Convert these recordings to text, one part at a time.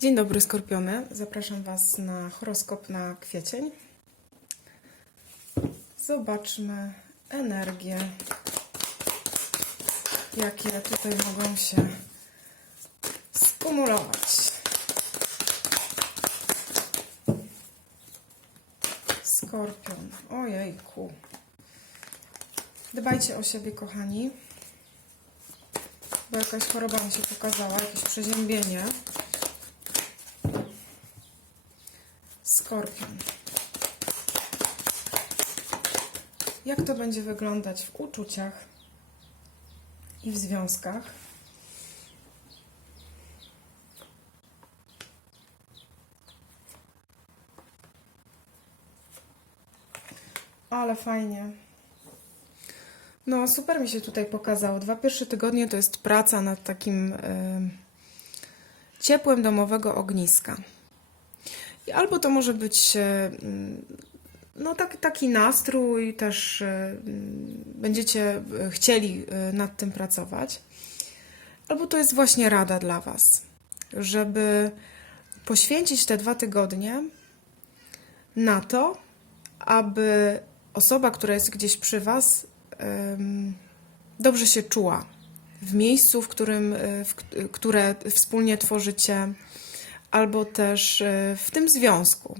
Dzień dobry, Skorpiony. Zapraszam Was na horoskop na kwiecień. Zobaczmy energię, jakie tutaj mogą się skumulować. Skorpion. Ojejku. Dbajcie o siebie, kochani. Bo jakaś choroba mi się pokazała, jakieś przeziębienie. Skorpion. Jak to będzie wyglądać w uczuciach i w związkach? Ale fajnie. No, super mi się tutaj pokazało. Dwa pierwsze tygodnie to jest praca nad takim em, ciepłem domowego ogniska. Albo to może być e, mm, no, tak, taki nastrój, też e, mm, będziecie e, chcieli nad tym pracować. Albo to jest właśnie rada dla Was, żeby poświęcić te dwa tygodnie na to, aby osoba, która jest gdzieś przy Was, dobrze się czuła w miejscu, w którym, w, które wspólnie tworzycie, albo też e, w tym związku.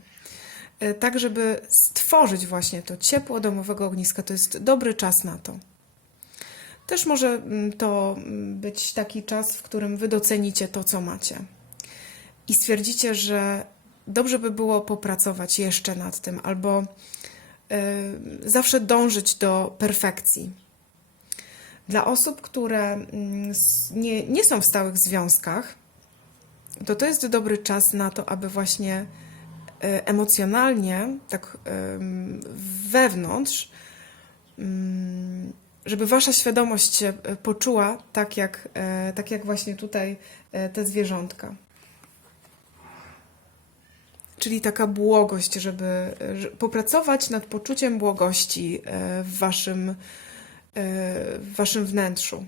E, Tak, żeby stworzyć właśnie to ciepło domowego ogniska. To jest dobry czas na to. Też może mm, to mm, być taki czas, w którym wy docenicie to, co macie. I stwierdzicie, że dobrze by było popracować jeszcze nad tym, albo e, zawsze dążyć do perfekcji. Dla osób, które mm, nie, nie są w stałych związkach, to to jest dobry czas na to, aby właśnie e, emocjonalnie, tak wewnątrz, mm, żeby wasza świadomość się e, poczuła tak jak, e, tak jak właśnie tutaj te zwierzątka. Czyli taka błogość, żeby że- popracować nad poczuciem błogości w waszym, w waszym wnętrzu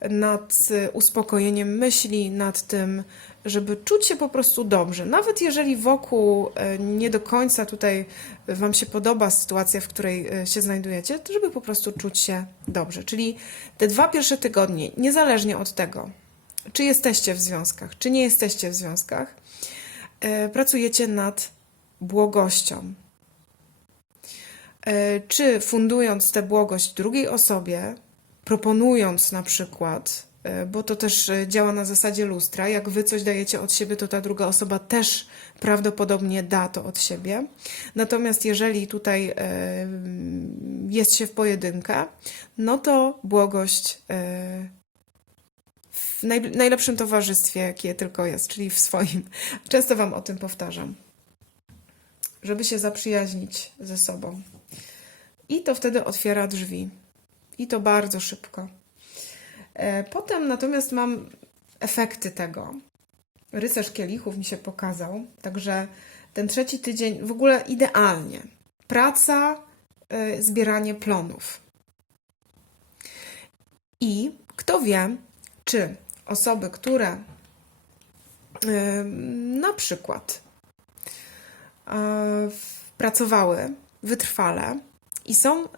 nad y, uspokojeniem myśli, nad tym, żeby czuć się po prostu dobrze. Nawet jeżeli wokół e, nie do końca tutaj Wam się podoba sytuacja, w której e, się znajdujecie, to żeby po prostu czuć się dobrze. Czyli te dwa pierwsze tygodnie, niezależnie od tego, czy jesteście w związkach, czy nie jesteście w związkach, pracujecie nad błogością. Czy fundując tę błogość drugiej osobie, proponując na przykład, e, bo to też e, działa na zasadzie lustra, jak wy coś dajecie od siebie, to ta druga osoba też prawdopodobnie da to od siebie. Natomiast jeżeli tutaj e, jest się w pojedynkę, no to błogość w naj, najlepszym towarzystwie, jakie tylko jest, czyli w swoim. Często Wam o tym powtarzam, żeby się zaprzyjaźnić ze sobą. I to wtedy otwiera drzwi. I to bardzo szybko. E, Potem natomiast mam efekty tego. Rycerz kielichów mi się pokazał, także ten trzeci tydzień w ogóle idealnie. Praca, e, zbieranie plonów. I kto wie, czy osoby, które e, na przykład pracowały wytrwale i są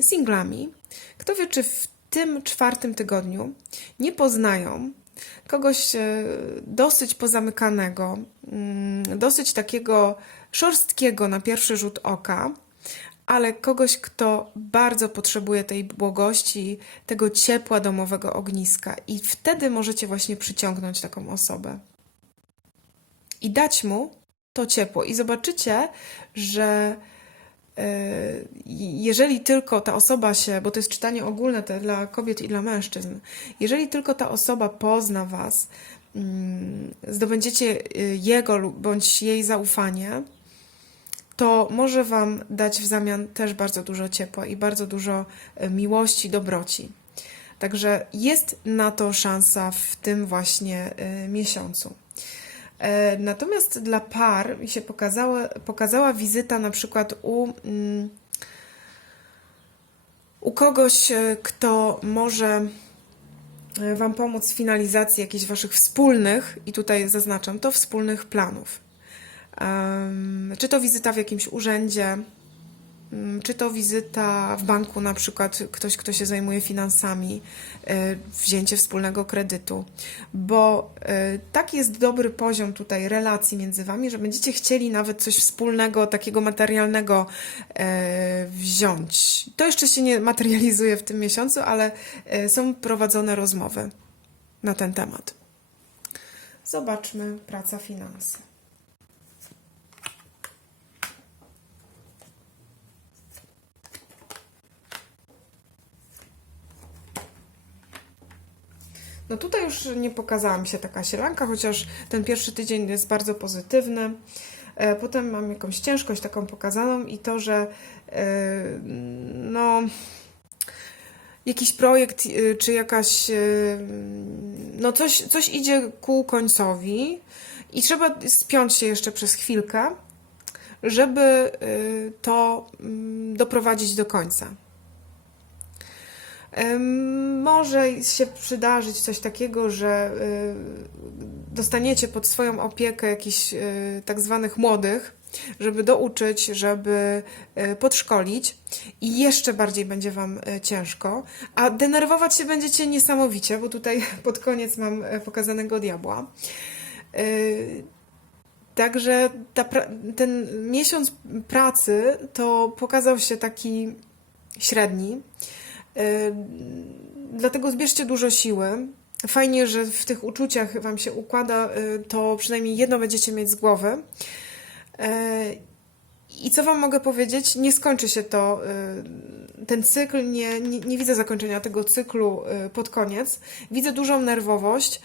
singlami, kto wie, czy w tym czwartym tygodniu nie poznają kogoś e, dosyć pozamykanego, mm, dosyć takiego szorstkiego na pierwszy rzut oka, ale kogoś, kto bardzo potrzebuje tej błogości, tego ciepła domowego ogniska, i wtedy możecie właśnie przyciągnąć taką osobę i dać mu to ciepło. I zobaczycie, że jeżeli tylko ta osoba się, bo to jest czytanie ogólne dla kobiet i dla mężczyzn, jeżeli tylko ta osoba pozna Was, mm, zdobędziecie y, jego bądź jej zaufanie, to może Wam dać w zamian też bardzo dużo ciepła i bardzo dużo e, miłości, dobroci. Także jest na to szansa w tym właśnie e, miesiącu. E, Natomiast dla par mi się pokazała, pokazała wizyta na przykład u, mm, u kogoś, e, kto może e, Wam pomóc w finalizacji jakichś Waszych wspólnych, i tutaj zaznaczam to, wspólnych planów. Czy to wizyta w jakimś urzędzie, Czy to wizyta w banku, na przykład ktoś, kto się zajmuje finansami, y, wzięcie wspólnego kredytu, bo taki jest dobry poziom tutaj relacji między Wami, że będziecie chcieli nawet coś wspólnego, takiego materialnego y, wziąć. To jeszcze się nie materializuje w tym miesiącu, ale są prowadzone rozmowy na ten temat. Zobaczmy praca finanse. No tutaj już nie pokazała mi się taka sielanka, chociaż ten pierwszy tydzień jest bardzo pozytywny. E, Potem mam jakąś ciężkość taką pokazaną i to, że e, no jakiś projekt y, czy jakaś no coś, coś idzie ku końcowi i trzeba spiąć się jeszcze przez chwilkę, żeby to mm, doprowadzić do końca. Może się przydarzyć coś takiego, że y, dostaniecie pod swoją opiekę jakichś y, tak zwanych młodych, żeby douczyć, żeby y, podszkolić i jeszcze bardziej będzie Wam ciężko, a denerwować się będziecie niesamowicie, bo tutaj pod koniec mam y, pokazanego diabła. Także ta, ten miesiąc pracy to pokazał się taki średni. Dlatego zbierzcie dużo siły. Fajnie, że w tych uczuciach Wam się układa, y, to przynajmniej jedno będziecie mieć z głowy. Y, I co Wam mogę powiedzieć? Nie skończy się to, y, ten cykl, nie, nie, nie widzę zakończenia tego cyklu pod koniec. Widzę dużą nerwowość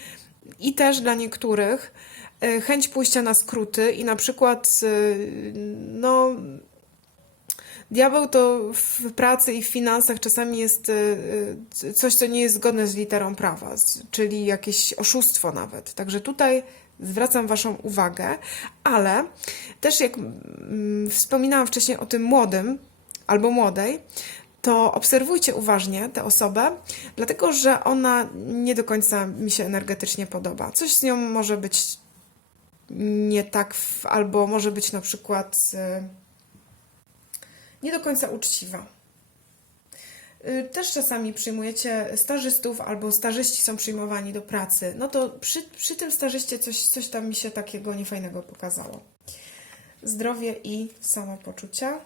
i też dla niektórych chęć pójścia na skróty i na przykład, no, Diabeł to w pracy i w finansach czasami jest y, y, coś, co nie jest zgodne z literą prawa, czyli jakieś oszustwo nawet. Także tutaj zwracam Waszą uwagę, ale też jak mm, wspominałam wcześniej o tym młodym albo młodej, to obserwujcie uważnie tę osobę, dlatego że ona nie do końca mi się energetycznie podoba. Coś z nią może być nie tak, albo może być na przykład. Nie do końca uczciwa. Y, Też czasami przyjmujecie stażystów, albo stażyści są przyjmowani do pracy. No to przy, przy tym stażyście coś, coś tam mi się takiego niefajnego pokazało. Zdrowie i samopoczucie.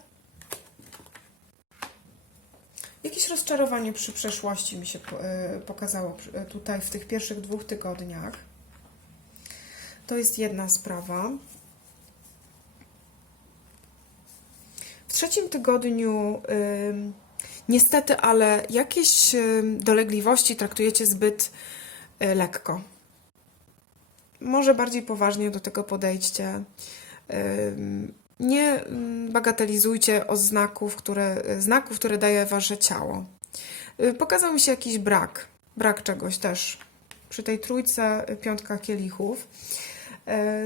Jakieś rozczarowanie przy przeszłości mi się y, pokazało tutaj w tych pierwszych dwóch tygodniach. To jest jedna sprawa. Trzecim tygodniu, niestety, ale jakieś dolegliwości traktujecie zbyt y, lekko. Może bardziej poważnie do tego podejdźcie. Nie bagatelizujcie oznaków, które, znaków, które daje wasze ciało. Y, Pokazał mi się jakiś brak, brak czegoś też. Przy tej trójce, y, piątka kielichów,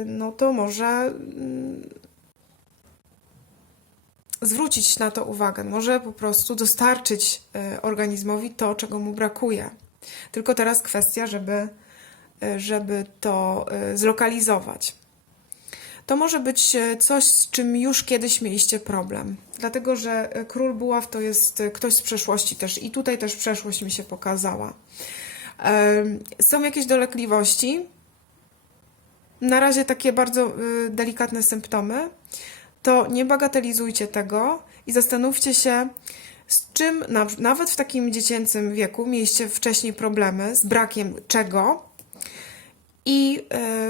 no to może zwrócić na to uwagę. Może po prostu dostarczyć e, organizmowi to, czego mu brakuje. Tylko teraz kwestia, żeby, e, żeby to e, zlokalizować. To może być coś, z czym już kiedyś mieliście problem. Dlatego, że król buław to jest ktoś z przeszłości też i tutaj też przeszłość mi się pokazała. Są jakieś dolegliwości. Na razie takie bardzo delikatne symptomy to nie bagatelizujcie tego i zastanówcie się, z czym na, nawet w takim dziecięcym wieku mieliście wcześniej problemy, z brakiem czego i e,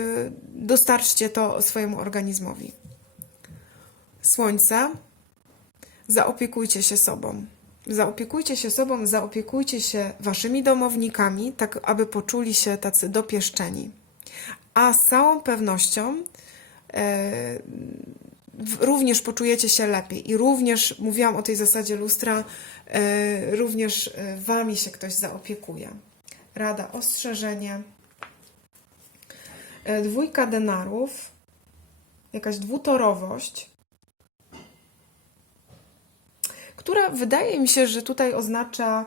dostarczcie to swojemu organizmowi. Słońce, zaopiekujcie się sobą. Zaopiekujcie się sobą, zaopiekujcie się waszymi domownikami, tak aby poczuli się tacy dopieszczeni. A z całą pewnością w- również poczujecie się lepiej i również, mówiłam o tej zasadzie lustra, e, również e, wami się ktoś zaopiekuje. Rada, ostrzeżenie. E, Dwójka denarów, jakaś dwutorowość, która wydaje mi się, że tutaj oznacza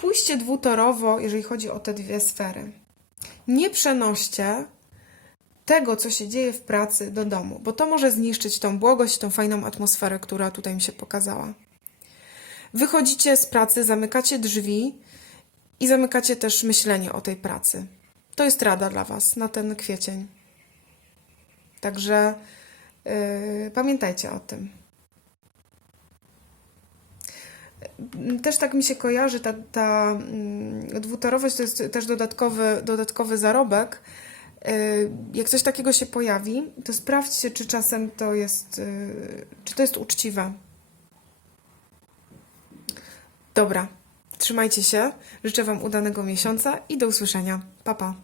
pójście dwutorowo, jeżeli chodzi o te dwie sfery. Nie przenoście tego, co się dzieje w pracy, do domu, bo to może zniszczyć tą błogość, tą fajną atmosferę, która tutaj mi się pokazała. Wychodzicie z pracy, zamykacie drzwi i zamykacie też myślenie o tej pracy. To jest rada dla Was na ten kwiecień. Także yy, pamiętajcie o tym. Też tak mi się kojarzy, ta, ta mm, dwutorowość to jest też dodatkowy, dodatkowy zarobek. Y, Jak coś takiego się pojawi, to sprawdźcie, czy czasem to jest, y, czy to jest uczciwe. Dobra, trzymajcie się. Życzę Wam udanego miesiąca i do usłyszenia. Pa, pa.